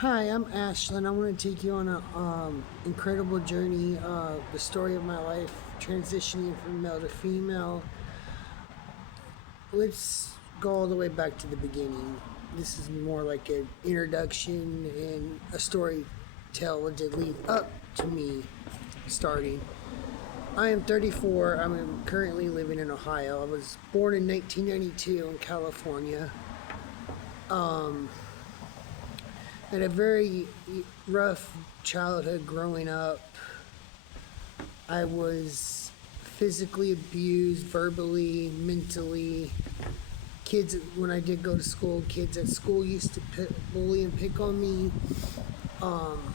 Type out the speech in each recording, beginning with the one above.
Hi, I'm Ashlyn. I want to take you on a incredible journey, the story of my life, transitioning from male to female. Let's go all the way back to the beginning. This is more like an introduction and a story tell that lead up to me starting. I am 34. I'm currently living in Ohio. I was born in 1992 in California. Had a very rough childhood growing up. I was physically abused, verbally, mentally. Kids, when I did go to school, kids at school used to bully and pick on me. Um,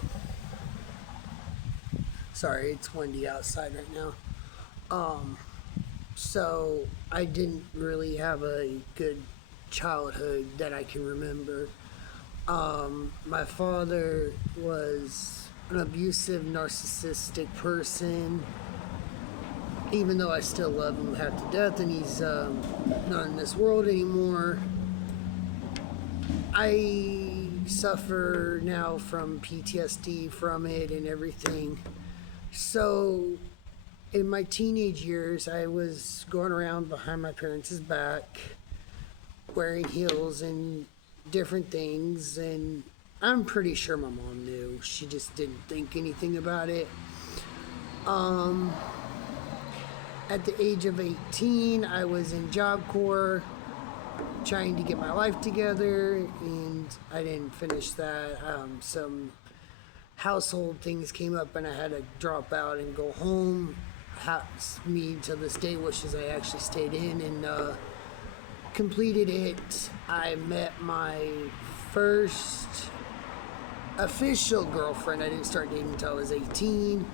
Sorry, it's windy outside right now. So I didn't really have a good childhood that I can remember. My father was an abusive, narcissistic person. Even though I still love him half to death, and he's not in this world anymore, I suffer now from PTSD from it and everything. So, in my teenage years, I was going around behind my parents' back, wearing heels and different things, and I'm pretty sure my mom knew. She just didn't think anything about it. Um, at the age of 18, I was in Job Corps trying to get my life together, and I didn't finish that. Some household things came up, and I had to drop out and go home. Me to this day wishes I actually stayed in and completed it. I met my first official girlfriend. I didn't start dating until I was 18.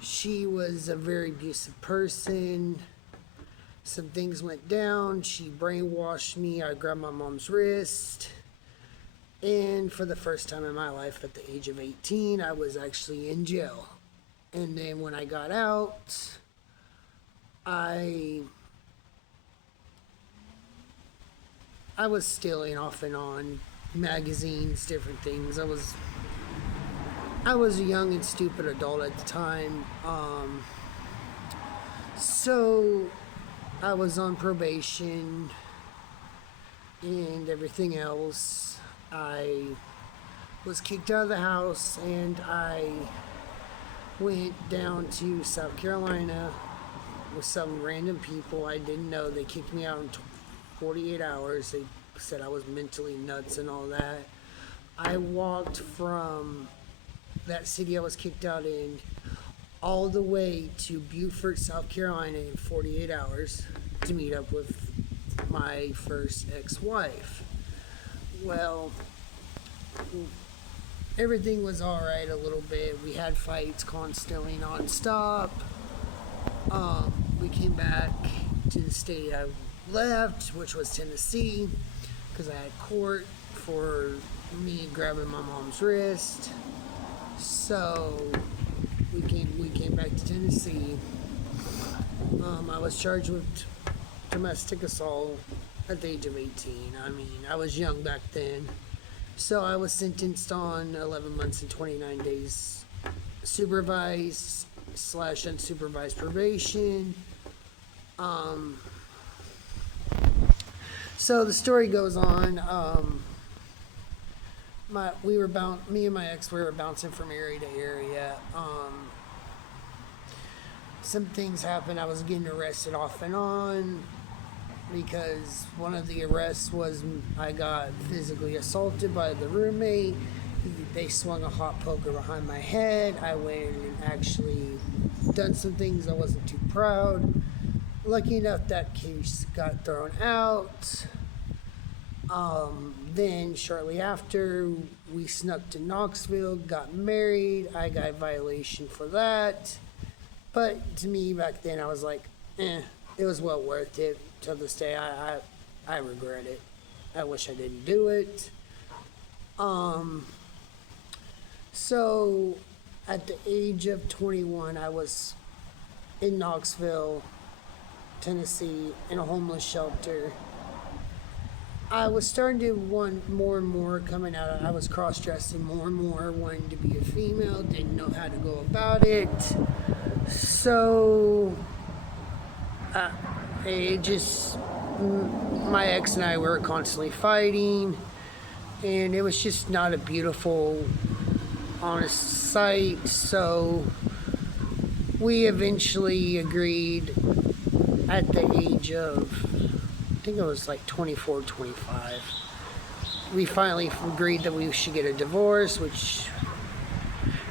She was a very abusive person. Some things went down. She brainwashed me. I grabbed my mom's wrist. And for the first time in my life, at the age of 18, I was actually in jail. And then when I got out, I I was stealing off and on magazines, different things. I was a young and stupid adult at the time. So I was on probation and everything else. I was kicked out of the house and I went down to South Carolina with some random people I didn't know. They kicked me out in 48 hours. They said I was mentally nuts and all that. I walked from that city I was kicked out in all the way to Beaufort, South Carolina in 48 hours to meet up with my first ex-wife. Well, everything was all right a little bit. We had fights constantly, nonstop. We came back to the state I left, which was Tennessee, because I had court for me grabbing my mom's wrist. So we came back to Tennessee. I was charged with domestic assault at the age of 18. I mean, I was young back then. So I was sentenced on 11 months and 29 days supervised slash unsupervised probation. So the story goes on. Me and my ex, we were bouncing from area to area. Some things happened. I was getting arrested off and on because one of the arrests was I got physically assaulted by the roommate. They swung a hot poker behind my head. I went and actually done some things I wasn't too proud. Lucky enough, that case got thrown out. Then shortly after, we snuck to Knoxville, got married. I got a violation for that. But to me, back then, I was like, it was well worth it. To this day, I regret it. I wish I didn't do it. So at the age of 21, I was in Knoxville, Tennessee, in a homeless shelter. I was starting to want more and more coming out. I was cross-dressing more and more, wanting to be a female, didn't know how to go about it. So, it just, my ex and I were constantly fighting, and it was just not a beautiful, honest sight. So, we eventually agreed at the age of, I think it was like 24, 25. We finally agreed that we should get a divorce, which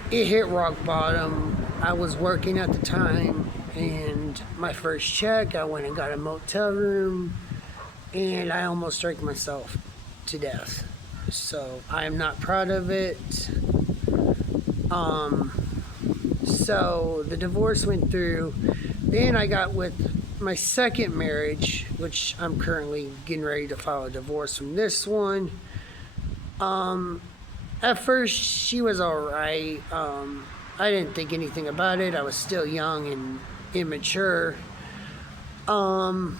it hit rock bottom. I was working at the time, and my first check, I went and got a motel room, and I almost drank myself to death. So I am not proud of it. So the divorce went through. Then I got with my second marriage, which I'm currently getting ready to file a divorce from this one. At first, she was alright. I didn't think anything about it. I was still young and immature. One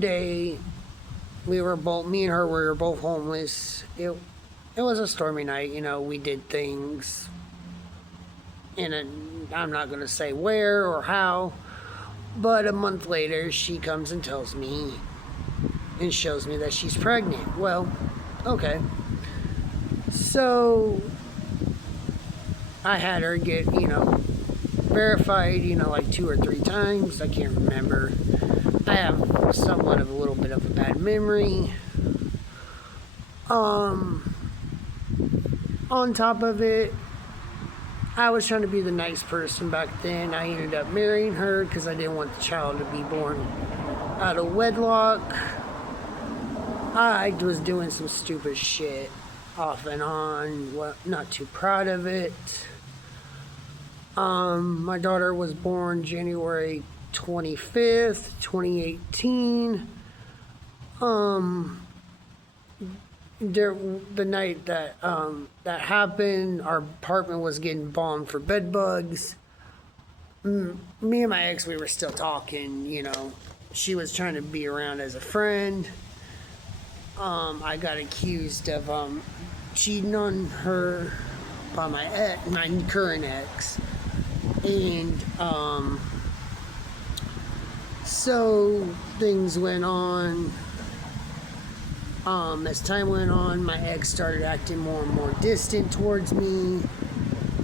day, me and her, we were both homeless. It was a stormy night. We did things I'm not going to say where or how, but a month later, she comes and tells me and shows me that she's pregnant. Well, okay. So, I had her get, verified, like 2 or 3 times. I can't remember. I have somewhat of a little bit of a bad memory. On top of it, I was trying to be the nice person back then. I ended up marrying her because I didn't want the child to be born out of wedlock. I was doing some stupid shit off and on. Well, not too proud of it. My daughter was born January 25th, 2018. The night that happened, our apartment was getting bombed for bed bugs. Me and my ex, we were still talking. She was trying to be around as a friend. I got accused of cheating on her by my current ex, and so things went on. As time went on, my ex started acting more and more distant towards me.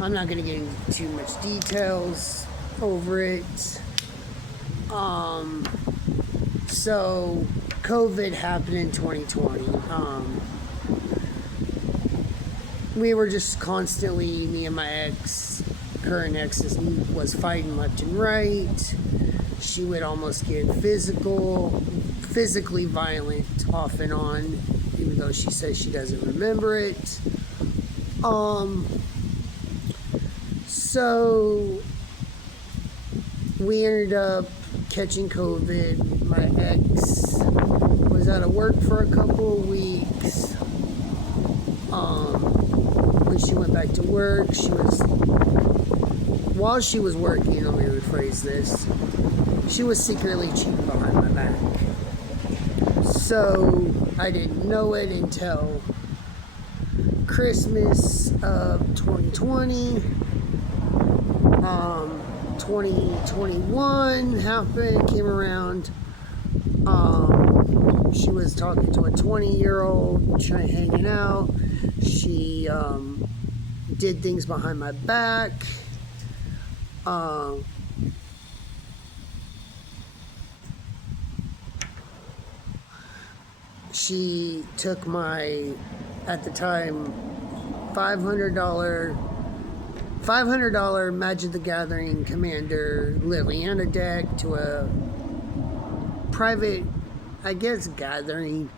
I'm not going to get into too much details over it. So COVID happened in 2020. We were just constantly, me and my current ex was fighting left and right. She would almost get physically violent off and on, even though she says she doesn't remember it. So we ended up catching COVID. My ex was out of work for a couple of weeks. When she went back to work, while she was working, let me rephrase this, she was secretly cheating behind my back. So I didn't know it until Christmas of 2020. 2021 came around. She was talking to a 20-year-old, hanging out. She did things behind my back. She took my, at the time, $500 Magic the Gathering Commander Liliana deck to a private, I guess, gathering,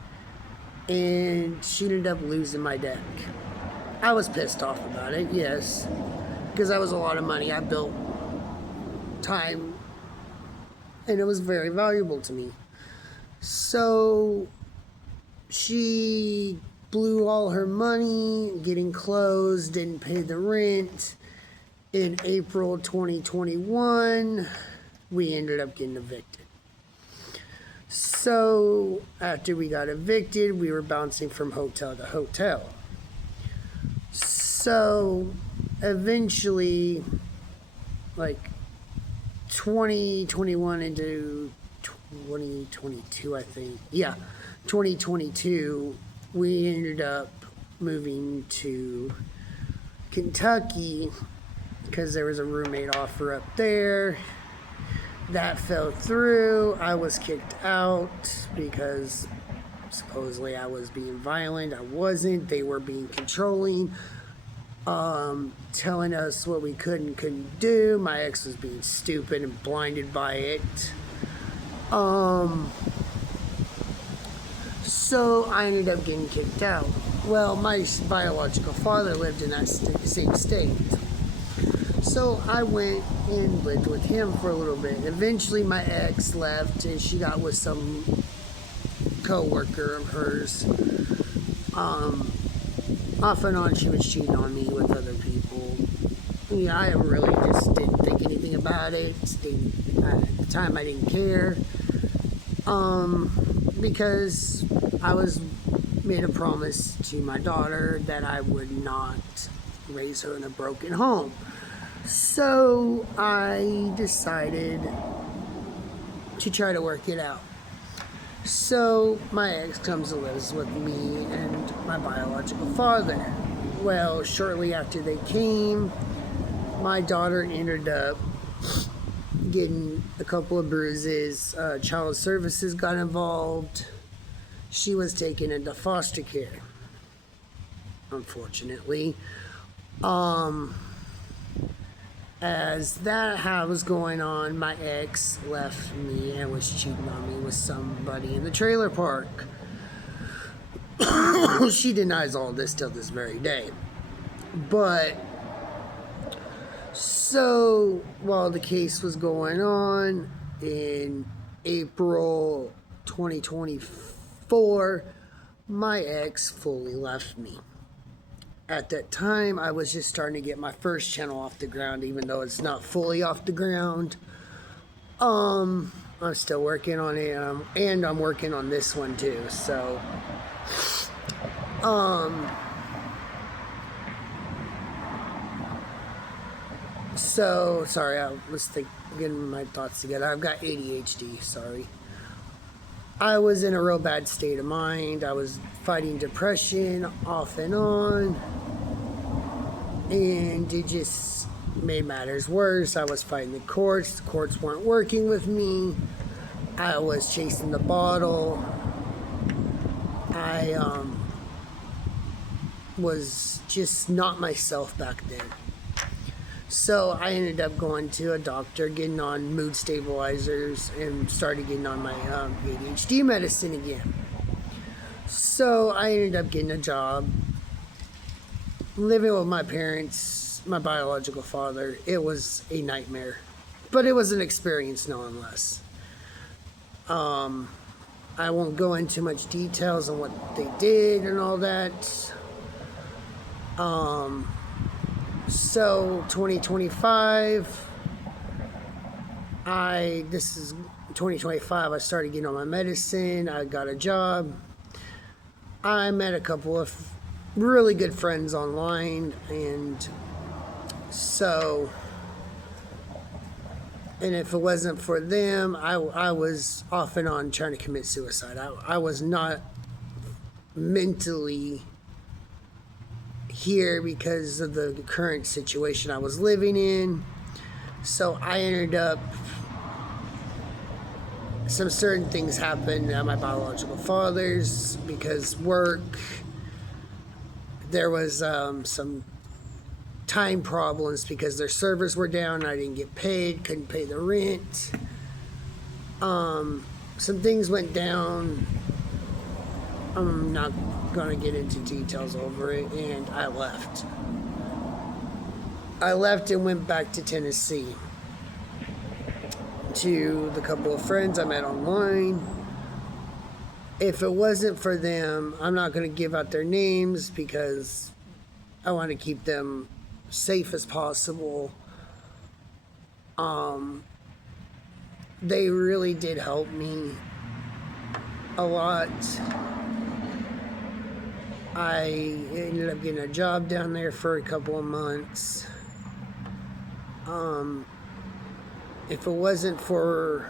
and she ended up losing my deck. I was pissed off about it, yes, because that was a lot of money. I built time, and it was very valuable to me. So she blew all her money, getting closed, didn't pay the rent. In April 2021, we ended up getting evicted. So after we got evicted, we were bouncing from hotel to hotel. So eventually, like 2021 into 2022, I think. Yeah, 2022, we ended up moving to Kentucky because there was a roommate offer up there. That fell through. I was kicked out because supposedly I was being violent. I wasn't. They were being controlling, telling us what we could and couldn't do. My ex was being stupid and blinded by it. So I ended up getting kicked out. Well, my biological father lived in that same state. So I went and lived with him for a little bit. Eventually my ex left and she got with some co-worker of hers. Off and on she was cheating on me with other people. Yeah, I really just didn't think anything about it. At the time I didn't care. Because I was made a promise to my daughter that I would not raise her in a broken home. So I decided to try to work it out. So my ex comes and lives with me and my biological father. Well, shortly after they came, my daughter ended up getting a couple of bruises. Child services got involved. She was taken into foster care, unfortunately. As that was going on, my ex left me and was cheating on me with somebody in the trailer park. She denies all this till this very day. But so while the case was going on in April 2024, my ex fully left me. At that time, I was just starting to get my first channel off the ground, even though it's not fully off the ground. I'm still working on it, and I'm working on this one too. So, sorry, I was getting my thoughts together. I've got ADHD. Sorry. I was in a real bad state of mind. I was fighting depression off and on. And it just made matters worse. I was fighting the courts. The courts weren't working with me. I was chasing the bottle. I was just not myself back then. So I ended up going to a doctor, getting on mood stabilizers, and started getting on my ADHD medicine again. So I ended up getting a job, living with my parents, my biological father. It was a nightmare, but it was an experience nonetheless. I won't go into much details on what they did and all that. So 2025, this is 2025, I started getting on my medicine. I got a job. I met a couple of really good friends online, and so, and if it wasn't for them, I was off and on trying to commit suicide. I was not mentally here because of the current situation I was living in. So I ended up, some certain things happened at my biological father's because work. There was some time problems because their servers were down. I didn't get paid, couldn't pay the rent. Some things went down. I'm not going to get into details over it, and I left. I left and went back to Tennessee to the couple of friends I met online. If it wasn't for them, I'm not going to give out their names because I want to keep them safe as possible. They really did help me a lot. I ended up getting a job down there for a couple of months. If it wasn't for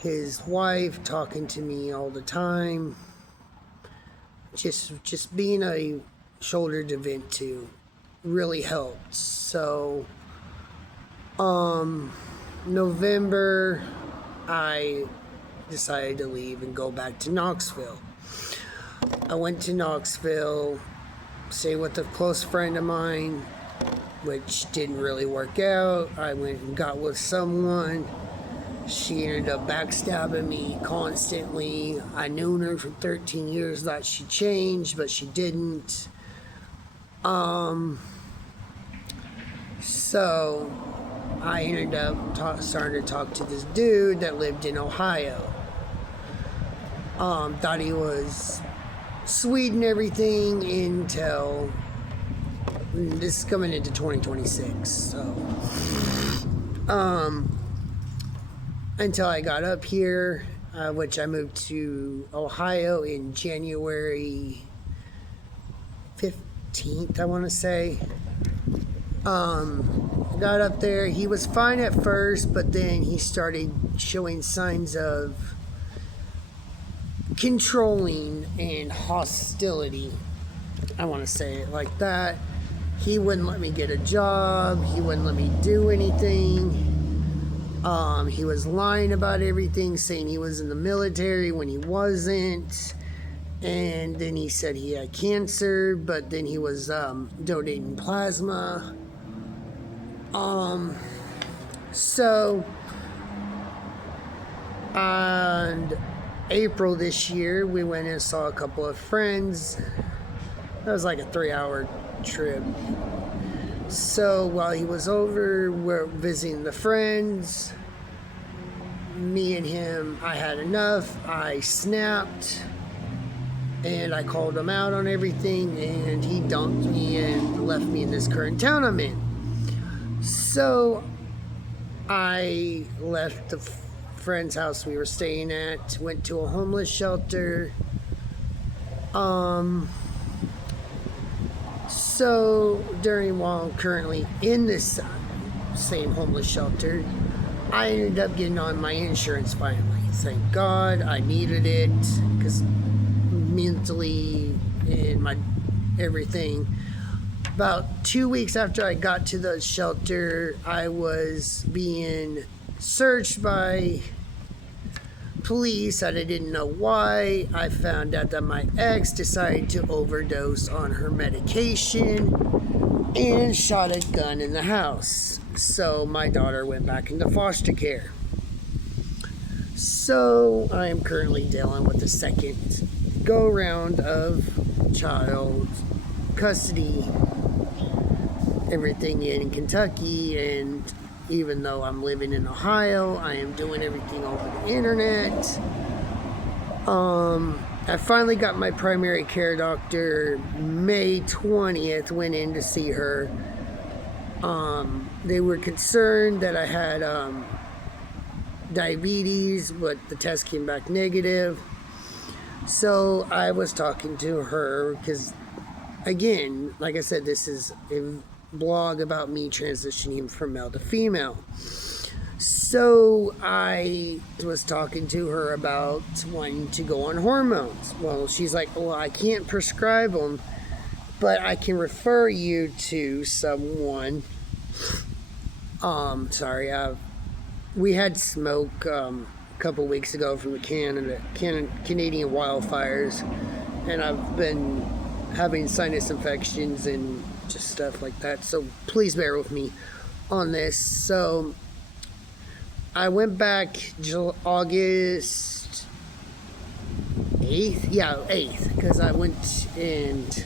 his wife talking to me all the time, just being a shoulder to vent to really helped. So, November, I decided to leave and go back to Knoxville. I went to Knoxville, stayed with a close friend of mine, which didn't really work out. I went and got with someone. She ended up backstabbing me constantly. I knew her for 13 years, thought she changed, but she didn't. So I ended up starting to talk to this dude that lived in Ohio. Thought he was sweet and everything until this is coming into 2026. So, until I got up here, which I moved to Ohio in January 15th, I want to say. Got up there. He was fine at first, but then he started showing signs of controlling and hostility. I want to say it like that. He wouldn't let me get a job. He wouldn't let me do anything. He was lying about everything, saying he was in the military when he wasn't. And then he said he had cancer, but then he was donating plasma. So, and April this year, we went and saw a couple of friends. That was like a 3-hour trip. So while he was over, we're visiting the friends. Me and him, I had enough. I snapped. And I called him out on everything. And he dumped me and left me in this current town I'm in. So I left the friend's house we were staying at, went to a homeless shelter. So while I'm currently in this same homeless shelter, I ended up getting on my insurance finally. Thank God, I needed it because mentally and my everything. About 2 weeks after I got to the shelter, I was being searched by police and I didn't know why. I found out that my ex decided to overdose on her medication and shot a gun in the house. So my daughter went back into foster care. So I am currently dealing with the second go round of child custody, everything in Kentucky, and even though I'm living in Ohio, I am doing everything over the internet. I finally got my primary care doctor May 20th, went in to see her. They were concerned that I had diabetes, but the test came back negative. So I was talking to her because, again, like I said, this is a blog about me transitioning from male to female. So I was talking to her about wanting to go on hormones. Well, she's like, well, I can't prescribe them, but I can refer you to someone. We had smoke a couple weeks ago from the Canadian wildfires, and I've been having sinus infections and just stuff like that, so please bear with me on this. So I went back August 8th, because I went and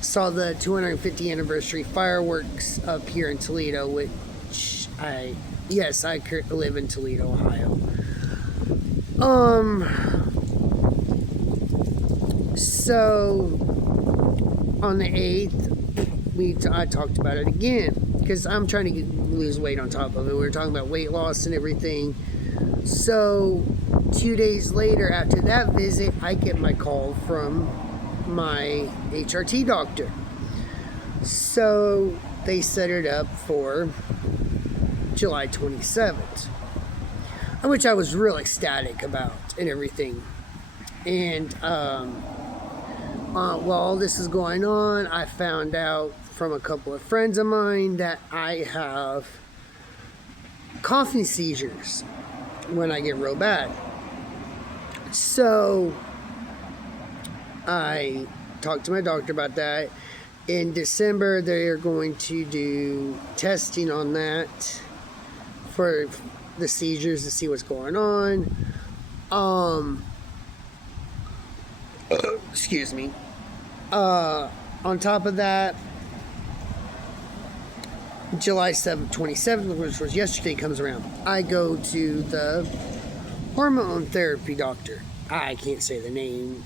saw the 250th anniversary fireworks up here in Toledo, which I live in Toledo, Ohio. So on the 8th, I talked about it again because I'm trying to lose weight on top of it. We were talking about weight loss and everything. So 2 days later, after that visit, I get my call from my HRT doctor. So they set it up for July 27th, which I was real ecstatic about and everything. And while all this is going on, I found out from a couple of friends of mine that I have coughing seizures when I get real bad. So I talked to my doctor about that. In December, they are going to do testing on that for the seizures to see what's going on. Excuse me. On top of that, July 27th, which was yesterday, comes around. I go to the hormone therapy doctor. I can't say the name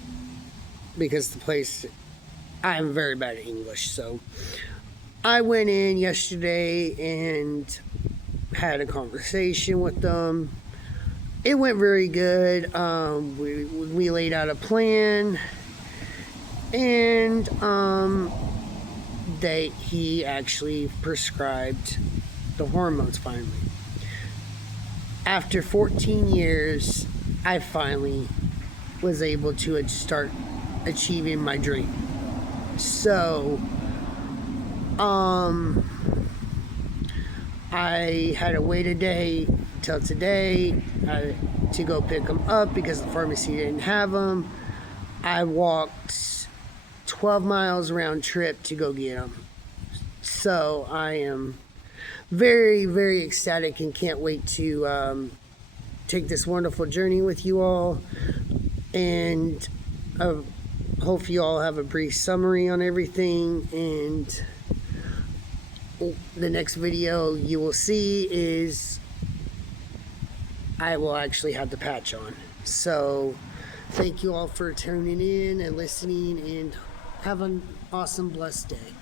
because the place, I'm very bad at English. So I went in yesterday and had a conversation with them. It went very good. We laid out a plan, and he actually prescribed the hormones finally. After 14 years, I finally was able to start achieving my dream. So, I had to wait a day till today to go pick them up because the pharmacy didn't have them. I walked 12 miles round trip to go get them. So I am very, very ecstatic and can't wait to take this wonderful journey with you all. And hope you all have a brief summary on everything. And the next video you will see is I will actually have the patch on. So thank you all for tuning in and listening, and have an awesome, blessed day.